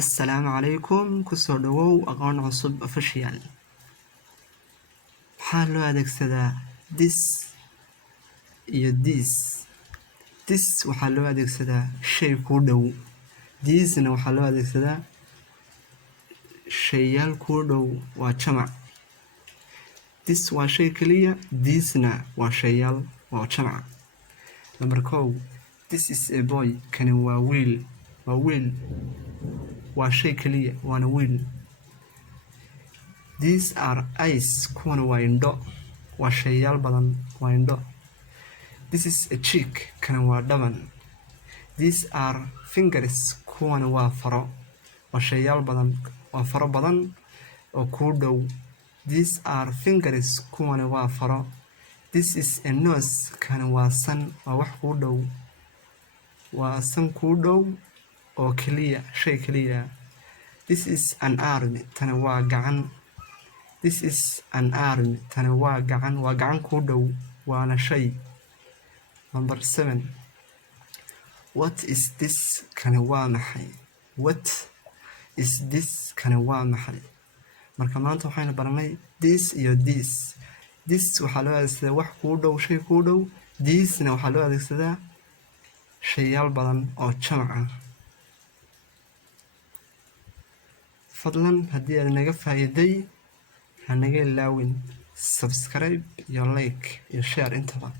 Assalaamu calaykum, kusoo dhawow aqoon cusub official. Waxaa loo adeegsadaa this iyo this waxaa loo adeegsadaa shay kuu dhow. Thisna waxaa loo adeegsadaa shayyaal kuu dhow, waa jamac. This waa shay keliya, thisna waa shayyaal, waa jamac. Number 1, this is a boy. Kani waa wiil, waa shay keliya, waana wiil. These are eyes. Kuwana waa indho, waa shayyaal badan, waa indho. This is a cheek. Kani waa dhaban. These are fingers. Kuwana waa faro, waa shayyaal badan, waa faro badan oo kuu dhow. These are fingers. Kuwana waa faro. This is a nose. Kani waa san, waa wax kuu dhow, waa san kuu dhow oo keliya, shay keliya. This is an arm. Tani waa gacan. This is an arm. Tani waa gacan, waa gacan kuu dhow, waana shay. Number 7, what is this? Kani waa maxay? What is this? Kani waa maxay? Marka maanta waxaynu baranay this iyo this. This waxaa loo adeegsadaa wax kuu dhow, shay kuu dhow. Thisna waxaa loo adeegsadaa shayyaal badan oo jamac ah. Fadlan haddii aad naga faa'iiday, ha naga ilaawin subscribe iyo like iyo share intaba.